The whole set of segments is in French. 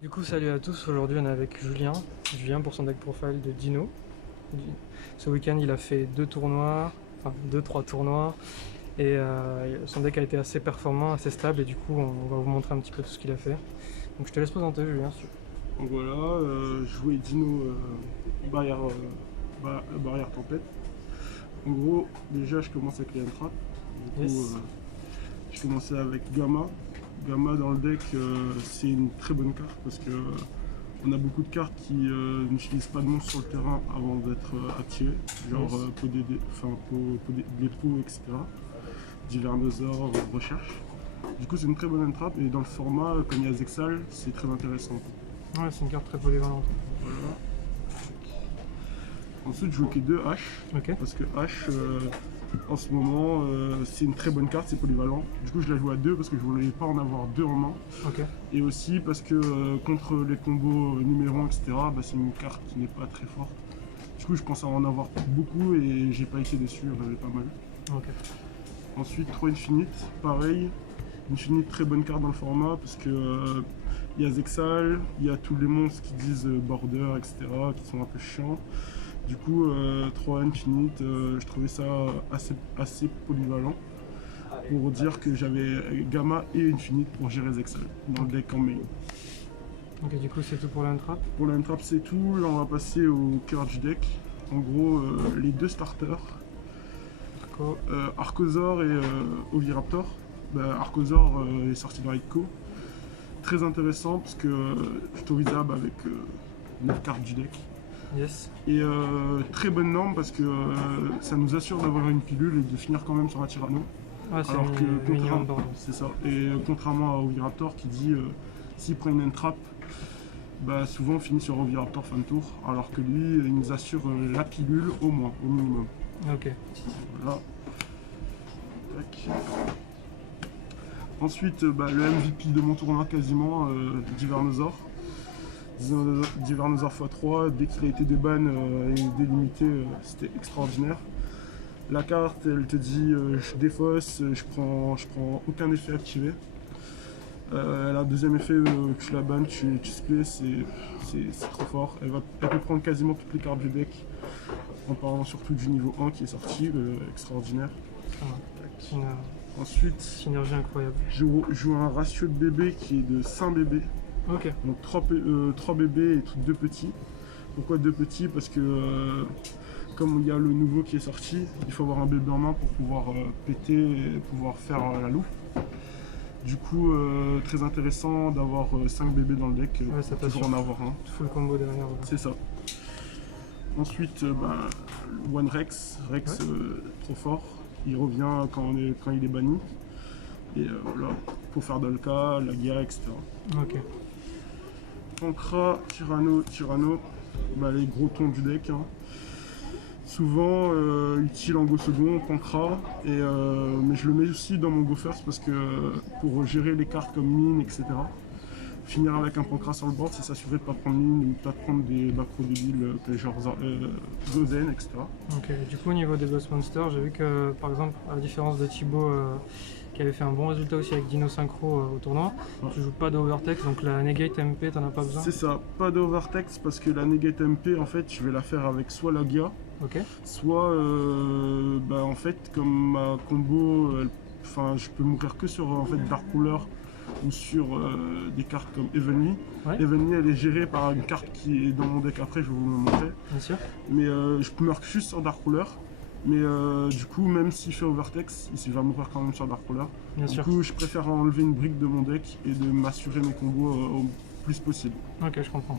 Du coup, salut à tous, aujourd'hui on est avec Julien pour son deck profile de Dino. Ce week-end il a fait 2-3 tournois et son deck a été assez performant, assez stable et du coup on va vous montrer un petit peu tout ce qu'il a fait. Donc je te laisse présenter Julien. Donc voilà, jouer Dino barrière, barrière tempête. En gros, déjà je commence avec les Entrap. Du coup, Yes. je commençais avec Gamma. Gamma dans le deck, c'est une très bonne carte parce que on a beaucoup de cartes qui n'utilisent pas de monstres sur le terrain avant d'être activées, genre les pots, etc. Divernosaure, recherche. Du coup, c'est une très bonne entrap et dans le format, comme il y a Zexal, c'est très intéressant. Ouais, c'est une carte très polyvalente. Voilà. Ensuite, je joue que 2 H. Ok. Parce que H, en ce moment, c'est une très bonne carte, c'est polyvalent. Du coup, je la joue à 2 parce que je voulais pas en avoir 2 en main. Ok. Et aussi parce que contre les combos numéro 1, etc., bah, c'est une carte qui n'est pas très forte. Du coup, je pense à en avoir beaucoup et j'ai pas été déçu, il y en avait pas mal. Ok. Ensuite, 3 Infinite, pareil. Infinite, très bonne carte dans le format parce que il y a Zexal, il y a tous les monstres qui disent Border, etc., qui sont un peu chiants. Du coup, 3 Infinite, je trouvais ça assez polyvalent pour dire que j'avais Gamma et Infinite pour gérer Zexal dans le deck en main. Ok, du coup c'est tout pour l'entrap. Pour l'entrap, c'est tout. Là, on va passer au cœur du deck. En gros, les deux starters, Archosaur et Oviraptor. Bah, Archosaur est sorti dans Echo. Très intéressant parce que Storizab avec 9 cartes du deck. Yes. Et très bonne norme parce que ça nous assure d'avoir une pilule et de finir quand même sur un Tyranno. Ouais, c'est Alors que mignon de bord. c'est ça. Et contrairement à Oviraptor qui dit s'il prend une entrap, bah, souvent on finit sur Oviraptor fin de tour. Alors que lui, il nous assure la pilule au moins, au minimum. Ok. Voilà. Tac. Ensuite, le MVP de mon tournoi quasiment, Divernosaur. Divernosaur x3, dès qu'il a été déban et délimité, c'était extraordinaire. La carte, elle te dit je défausse, je prends aucun effet activé. Elle a un deuxième effet, tu la bannes, tu splay, c'est trop fort. Elle peut prendre quasiment toutes les cartes du deck, en parlant surtout du niveau 1 qui est sorti, extraordinaire. C'est une Ensuite, synergie incroyable. je joue un ratio de bébés qui est de 5 bébés. Ok. Donc 3 bébés et 2 petits. Pourquoi 2 petits? Parce que comme il y a le nouveau qui est sorti, il faut avoir un bébé en main pour pouvoir péter et pouvoir faire la loupe. Du coup, très intéressant d'avoir 5 bébés dans le deck, Ouais, ça passe toujours en avoir un. full combo derrière. Voilà. C'est ça. Ensuite, One Rex. Rex, Ouais. trop fort. Il revient quand il est banni. Et voilà, pour faire Dolka, Lagia, etc. Ok. Pancra, Tyranno, bah, les gros tons du deck. Hein. Souvent utile en go second, Pancra, mais je le mets aussi dans mon go first parce que pour gérer les cartes comme mine, etc. Finir avec un Pancra sur le board, c'est s'assurer de ne pas prendre mine ou de pas prendre des macros débiles genre Gozen, etc. Ok. Du coup, au niveau des boss monsters, j'ai vu que par exemple, à la différence de Thibaut qui avait fait un bon résultat aussi avec Dino Synchro au tournoi, Ouais. tu joues pas d'Overtex, donc la Negate MP, t'en as pas besoin. C'est ça, pas d'Overtex parce que la Negate MP, en fait, je vais la faire avec soit Lagia, Ok. soit en fait, comme ma combo, je peux mourir que sur en fait, Dark Ruler ou sur des cartes comme Evenly. Ouais. Evenly, elle est gérée par une carte qui est dans mon deck après, je vais vous le montrer. Bien sûr. Mais je peux mourir juste sur Dark Ruler. Mais du coup, même si je fais Overtex, il va mourir quand même sur Dark Ruler. Bien Du sûr. coup, je préfère enlever une brique de mon deck et de m'assurer mes combos au plus possible. Ok, je comprends.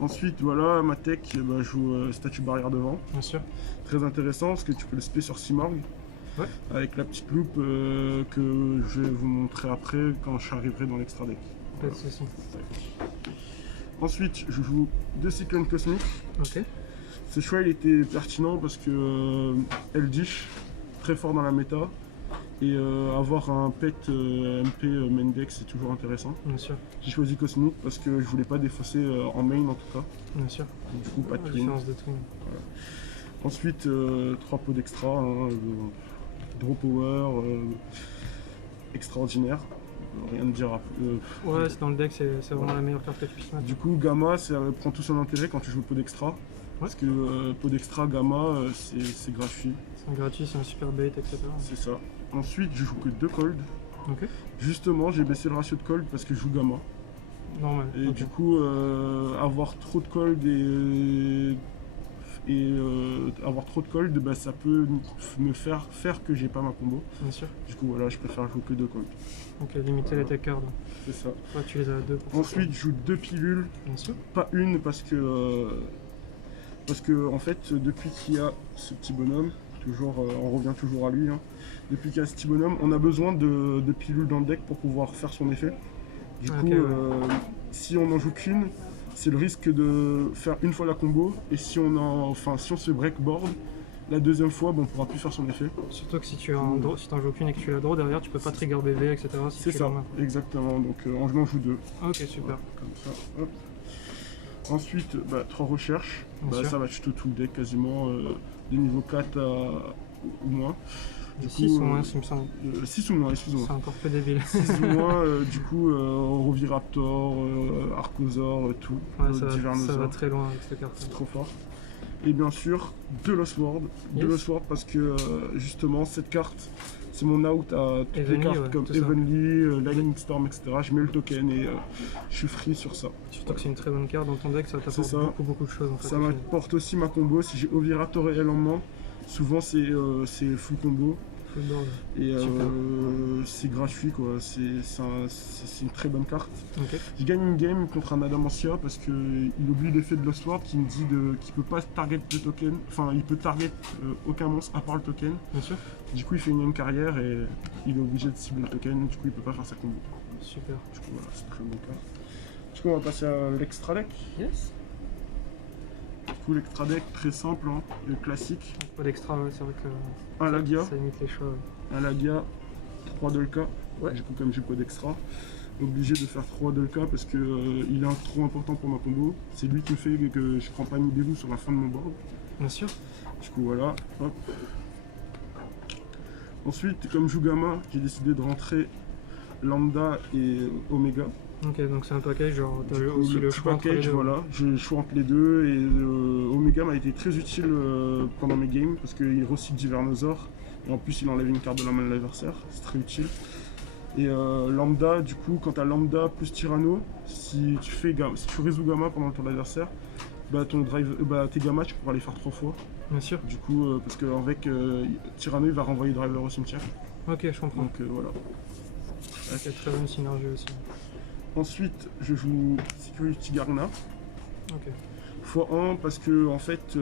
Ensuite, voilà, ma tech, je joue statue barrière devant. Bien sûr. Très intéressant parce que tu peux le spé sur Simorg. Ouais. Avec la petite loupe que je vais vous montrer après quand j'arriverai dans l'extra deck. Pas de soucis. Ensuite, je joue 2 cyclones cosmiques. Ok. Ce choix il était pertinent parce que Eldish, très fort dans la méta, et avoir un pet MP main deck c'est toujours intéressant. Bien sûr. J'ai choisi cosmique parce que je voulais pas défausser en main en tout cas. Bien sûr. Du coup, pas de La twin. différence de twin. Ensuite, 3 pots d'extra, hein, Draw Power, extraordinaire. Rien de dire. Ouais, c'est dans le deck, c'est vraiment la meilleure carte que tu puisses mettre. Du coup, Gamma, ça prend tout son intérêt quand tu joues pot d'extra. Parce que pot d'extra, Gamma, c'est gratuit. C'est gratuit, c'est un super bait, etc. C'est ça. Ensuite, je joue que 2 cold. Ok. Justement, j'ai baissé le ratio de cold parce que je joue Gamma. Normal. Et ok. du coup, avoir trop de cold avoir trop de cold, bah, ça peut me faire que j'ai pas ma combo. Bien sûr. Du coup, voilà, je préfère jouer que 2 cold. Ok, limiter les tech cards. C'est ça. Toi, tu les as à 2 pour ça. Ensuite, je joue 2 pilules. Bien sûr. Pas une parce que en fait, depuis qu'il y a ce petit bonhomme, on revient toujours à lui, hein, depuis qu'il y a ce petit bonhomme, on a besoin de pilules dans le deck pour pouvoir faire son effet. Du coup, si on n'en joue qu'une, c'est le risque de faire une fois la combo, et si on se breakboard, la deuxième fois, on pourra plus faire son effet. Surtout que si tu t'en joues qu'une et que tu la draw derrière, tu peux pas trigger BV, etc. Si C'est tu ça, l'as en main. exactement, donc je m'en joue 2. Ok, super. Voilà, comme ça, hop. Ensuite, 3 recherches. Bien sûr. Ça va tuto tout le deck quasiment de niveau 4 ou moins. Du 6 coup, ou moins, il me semble. 6 ou moins, C'est excuse-moi. encore plus débile. 6 ou moins, du coup, Roviraptor, Archosaur, tout. Ouais, ça Divernosaur. va très loin avec cette carte. C'est trop fort. Et bien sûr, de Lost World. De Yes. Lost World parce que justement, cette carte, c'est mon out à toutes les Heavenly, cartes ouais, comme tout ça. Heavenly, Lightning Storm, etc. Je mets le token et je suis free sur ça. Surtout que c'est une très bonne carte dans ton deck, ça C'est t'apporte ça. beaucoup de choses. En fait, Ça au final. m'apporte aussi ma combo. Si j'ai Oviraptor et elle en main, souvent c'est full combo. Football. Et Super. c'est gratuit quoi. C'est une très bonne carte. Ok. Je gagne une game contre un Adamantia parce qu'il oublie l'effet de Lost World qui me dit qu'il peut pas target le token. Enfin, il peut target aucun monstre à part le token. Bien sûr. Du coup, il fait une carrière et il est obligé de cibler le token. Du coup, il peut pas faire sa combo. Super. Du coup, voilà, c'est une très bonne carte. Du coup, on va passer à l'extra deck. Yes. Du coup, l'extra deck, très simple, hein, le classique. Pas d'extra, ouais, c'est vrai que Un Lagia, ça limite les choix. Ouais. un Lagia, 3 Dolka. Ouais. Du coup, comme j'ai pas d'extra, obligé de faire 3 Dolka parce que il est trop important pour ma combo. C'est lui qui me fait que je prends pas une déroue sur la fin de mon board. Bien sûr. Du coup, voilà. Hop. Ensuite, comme je joue Gamma, j'ai décidé de rentrer Lambda et Omega. Ok, donc c'est un package, genre t'as Du coup, aussi le petit choix entre les package, deux. voilà, j'ai le choix entre les deux et Omega m'a été très utile pendant mes games parce qu'il recycle Divernosaur et en plus il enlève une carte de la main de l'adversaire, c'est très utile. Et Lambda, du coup, quand tu as Lambda plus Tyranno, si tu résous Gamma pendant le tour de l'adversaire, tes Gamma tu pourras les faire 3 fois. Bien sûr. Du coup, parce qu'avec Tyranno il va renvoyer Driver au cimetière. Ok, je comprends. Donc voilà. Ok, très bonne synergie aussi. Ensuite, je joue Security Garna. Ok. x1 parce que en fait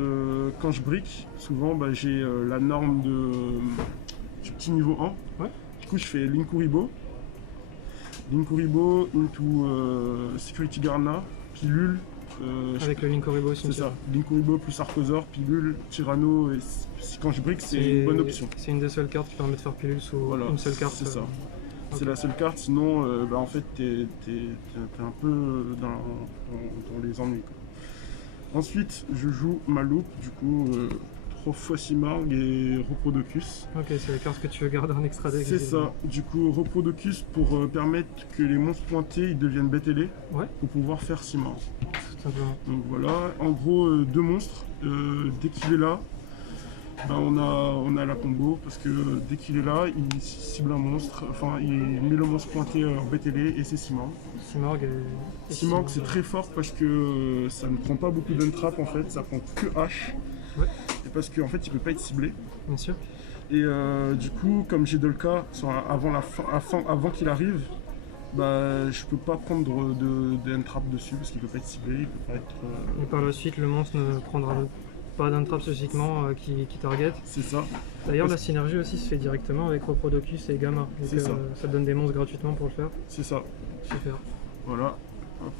quand je brick souvent j'ai la norme du petit niveau 1. Ouais. Du coup je fais Linkuribo into Security Garna, pilule. Avec le Linkuribo aussi. C'est ça, Linkuribo plus Archosaur, pilule, Tyranno et quand je brick c'est une bonne option. C'est une des seules cartes qui permet de faire pilule sous Voilà, une seule carte. c'est ça. Ok. C'est la seule carte, sinon en fait t'es un peu dans les ennuis quoi. Ensuite, je joue ma loupe, du coup, 3 fois Simarg et Reprodocus. Ok, c'est la carte que tu veux garder en extra deck. C'est ça, du coup, Reprodocus pour permettre que les monstres pointés ils deviennent BTL Ouais. pour pouvoir faire Simarg. Tout simplement. Donc voilà, en gros, 2 monstres, dès qu'il est là, on a la combo parce que dès qu'il est là, il cible un monstre, enfin il met le monstre pointé en BTL et c'est Simarg. Simarg C'est très fort parce que ça ne prend pas beaucoup d'untrap en fait, ça prend que H. Ouais. Et parce qu'en fait il peut pas être ciblé. Bien sûr. Et du coup comme j'ai Dolka avant qu'il arrive, je peux pas prendre de untrap dessus parce qu'il peut pas être ciblé, il peut pas être. Et par la suite, le monstre ne prendra pas d'un trap spécifiquement qui target. C'est ça. D'ailleurs, la synergie aussi se fait directement avec Reprodocus et Gamma. Donc C'est ça. ça te donne des monstres gratuitement pour le faire. C'est ça. Super. Voilà. Hop.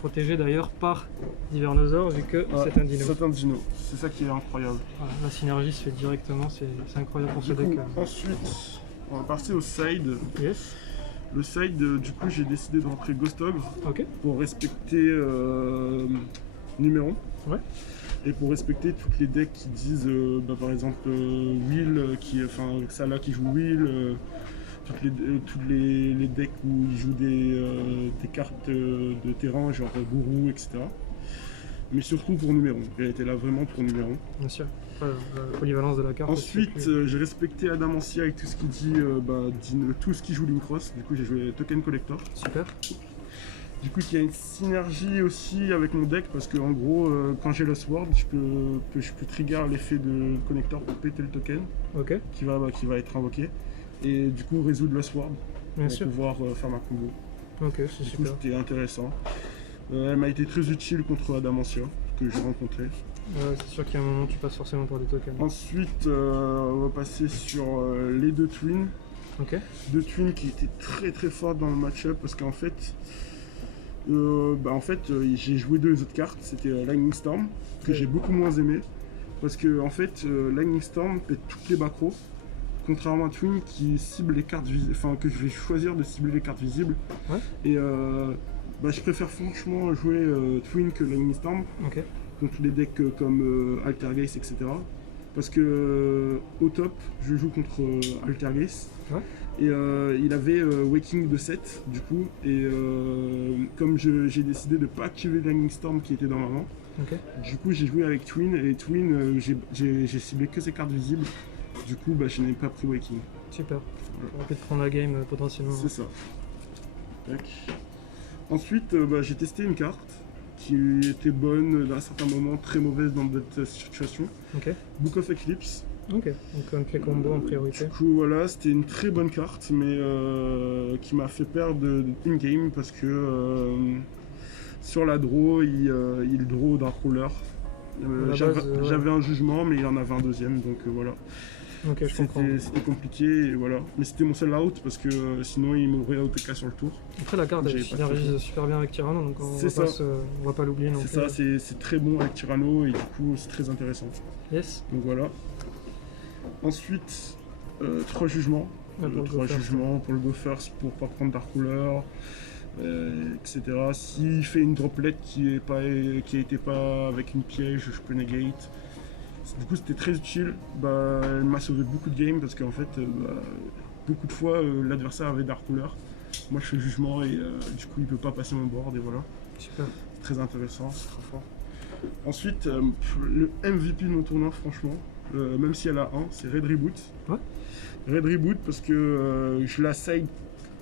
Protégé d'ailleurs par Divernosaur vu que c'est un dino. C'est un dino. C'est ça qui est incroyable. Voilà, la synergie se fait directement, c'est incroyable pour ce Du deck. coup, ensuite, on va passer au side. Yes. Le side, du coup, j'ai décidé de rentrer Ghost Ogre Ok. pour respecter Numéron. Ouais. Et pour respecter toutes les decks qui disent, par exemple, Will, Salah qui joue Will, les decks où il joue des cartes de terrain, genre gourou, etc. Mais surtout pour numéro. Il a été là vraiment pour numéro. Bien sûr. Ouais, la polyvalence de la carte. Ensuite, j'ai respecté Adamantia avec tout ce qu'il dit, tout ce qui joue Linkross. Du coup, j'ai joué Token Collector. Super. Du coup, il y a une synergie aussi avec mon deck parce que en gros, quand j'ai Lost World, je peux trigger l'effet de connecteur pour péter le token qui va être invoqué et du coup résoudre Lost World pour pouvoir faire ma combo. Ok, c'est super. Du coup, c'était intéressant. Elle m'a été très utile contre Adamantia que j'ai rencontré. Ouais, c'est sûr qu'il y a un moment où tu passes forcément par des tokens. Ensuite, on va passer sur les deux twins. Deux twins qui étaient très très forts dans le match-up parce qu'en fait, j'ai joué deux autres cartes. C'était Lightning Storm que j'ai beaucoup moins aimé parce que en fait, Lightning Storm pète toutes les macros. Contrairement à Twin qui cible les cartes visibles, enfin que je vais choisir de cibler les cartes visibles. Et je préfère franchement jouer Twin que Lightning Storm. Contre les decks comme Altergeist, etc. Parce que au top, je joue contre Altergeist. Et il avait Waking de 7 du coup. Et comme j'ai décidé de ne pas activer Lightning Storm qui était dans ma main, du coup j'ai joué avec Twin. Et Twin, j'ai ciblé que ses cartes visibles. Du coup, je n'ai pas pris Waking. Super. On peut prendre la game potentiellement. C'est ça. Tac. Ensuite, j'ai testé une carte qui était bonne à un certain moment, très mauvaise dans d'autres situations. Book of Eclipse. Donc comme les combos en priorité. Du coup voilà, c'était une très bonne carte, mais qui m'a fait perdre une game parce que sur la draw, il draw d'un roller. J'avais un jugement, mais il en avait un deuxième, donc voilà. C'était compliqué, et voilà. Mais c'était mon seul out parce que sinon il m'aurait AOTK sur le tour. Après la carte elle synergise super bien avec Tyranno, donc on va pas l'oublier non plus. C'est ça, c'est très bon avec Tyranno et du coup c'est très intéressant. Yes. Donc voilà. Ensuite, 3 jugements. 3 jugements pour le go first, pour pas prendre Dark Ruler, etc. S'il fait une droplet qui était pas avec une piège, je peux negate. Du coup c'était très utile, elle m'a sauvé beaucoup de games parce qu'en fait beaucoup de fois l'adversaire avait Dark Ruler, moi je fais jugement et du coup il peut pas passer mon board et voilà. Super. Très intéressant, c'est très fort. Ensuite le MVP de mon tournoi franchement, même si elle a 1, c'est Red Reboot. Red Reboot parce que je la side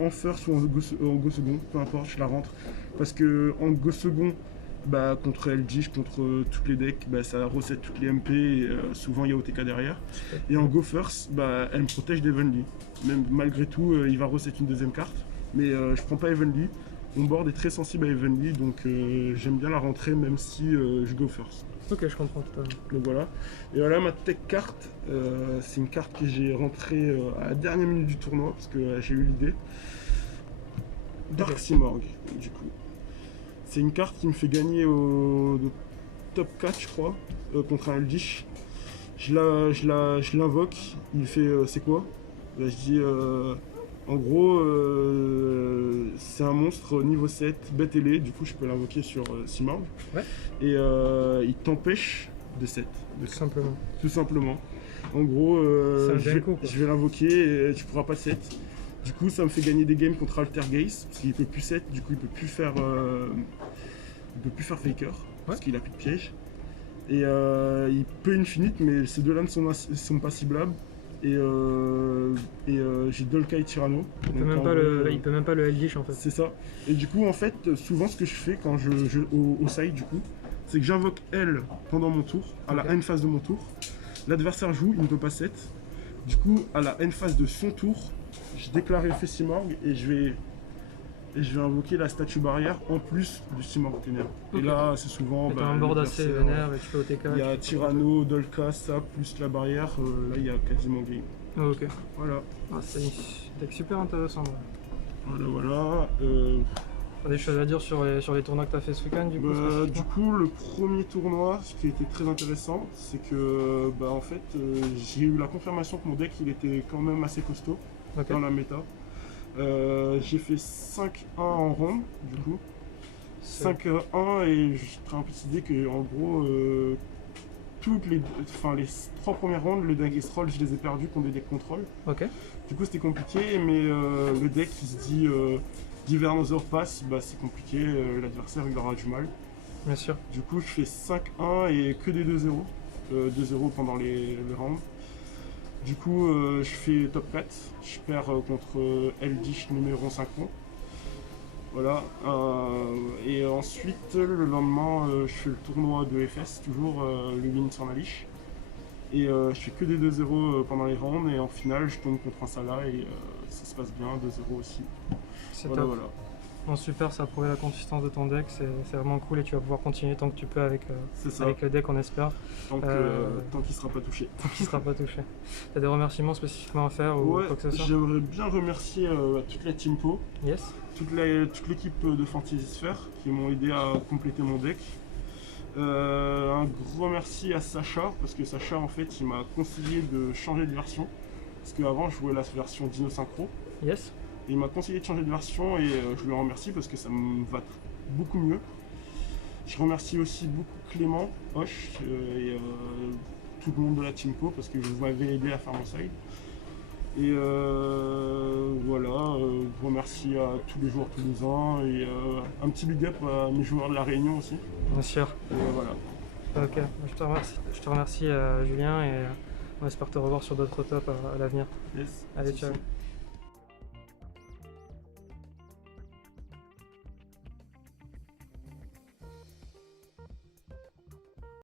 en first ou en go second, peu importe, je la rentre. Parce que en go second, contre LG, contre toutes les decks, ça reset toutes les MP et souvent il y a OTK derrière. Et en go first, elle me protège d'Evenly. Même malgré tout, il va reset une deuxième carte. Mais je prends pas Evenly. Mon board est très sensible à Evenly, donc j'aime bien la rentrer même si je go first. Ok, je comprends totalement. Donc voilà. Et voilà ma tech carte, c'est une carte que j'ai rentrée à la dernière minute du tournoi parce que j'ai eu l'idée. Dark Simorgh, du coup. C'est une carte qui me fait gagner au top 4, je crois, contre un Eldritch. Je l'invoque, il fait c'est quoi? Je dis en gros c'est un monstre niveau 7, bête ailée, du coup je peux l'invoquer sur Simorgh. Et il t'empêche de 7. Simplement. Tout simplement. En gros, je vais l'invoquer et tu pourras pas 7. Du coup, ça me fait gagner des games contre Altergeist, parce qu'il peut plus 7, du coup il peut plus faire Faker, parce qu'il a plus de piège. Et il peut Infinite, mais ces deux-là ne sont pas ciblables. Et j'ai Dolkai Tyranno. Il peut même pas le Eldritch en fait. C'est ça. Et du coup, en fait, souvent ce que je fais quand je au side, du coup, c'est que j'invoque elle pendant mon tour, à la end phase de mon tour. L'adversaire joue, il ne peut pas 7. Du coup, à la end phase de son tour, je déclare effet Simorgh et je vais invoquer la statue barrière en plus du Simorgh Ténèbres. Et là, c'est souvent. T'as un board assez vénère et tu peux OTK. Il y a Tyranno, Dolka, ça, plus la barrière. Là, il y a quasiment game. Ok. Voilà. C'est un deck super intéressant. Voilà. T'as des choses à dire sur les tournois que t'as fait ce week-end du coup? Du coup, le premier tournoi, ce qui était très intéressant, c'est que en fait, j'ai eu la confirmation que mon deck il était quand même assez costaud dans la méta. J'ai fait 5-1 en round, du coup. 5-1 et j'ai un peu idée que en gros, les 3 premières rondes, le deck Estrol, je les ai perdus contre des decks contrôle. Ok. Du coup, c'était compliqué, mais le deck qui se dit Divernosaur passe, bah, c'est compliqué, l'adversaire il aura du mal. Bien sûr. Du coup, je fais 5-1 et que des 2-0. 2-0 pendant les rounds. Du coup, je fais top 4. Je perds contre Eldish numéro synchro. Voilà. Et ensuite, le lendemain, je fais le tournoi de FS, toujours le Win sur Nalish. Et je fais que des 2-0 pendant les rounds. Et en finale, je tombe contre un Salah et ça se passe bien, 2-0 aussi. C'est Voilà, top. voilà. Bon, super, ça a prouvé la consistance de ton deck, c'est vraiment cool et tu vas pouvoir continuer tant que tu peux avec, C'est ça. avec le deck, on espère, Tant qu'il ne sera pas touché. tant qu'il ne sera pas touché. Tu as des remerciements spécifiquement à faire ou Ouais, quoi que ce soit? j'aimerais bien remercier toute la Team Po, Yes. toute l'équipe de Fantasy Sphere qui m'ont aidé à compléter mon deck. Un gros merci à Sacha, parce que Sacha en fait il m'a conseillé de changer de version. Parce qu'avant je jouais la version Dino Synchro. Yes. Et il m'a conseillé de changer de version et je lui remercie parce que ça me va beaucoup mieux. Je remercie aussi beaucoup Clément, Hoche et tout le monde de la Team Po parce que vous m'avez aidé à faire mon side. Et voilà, je remercie à tous les joueurs toulousains et un petit big up à mes joueurs de la Réunion aussi. Bien sûr. Et voilà. Ok, je te remercie Julien et on espère te revoir sur d'autres tops à l'avenir. Yes, Allez, c'est ciao. ça.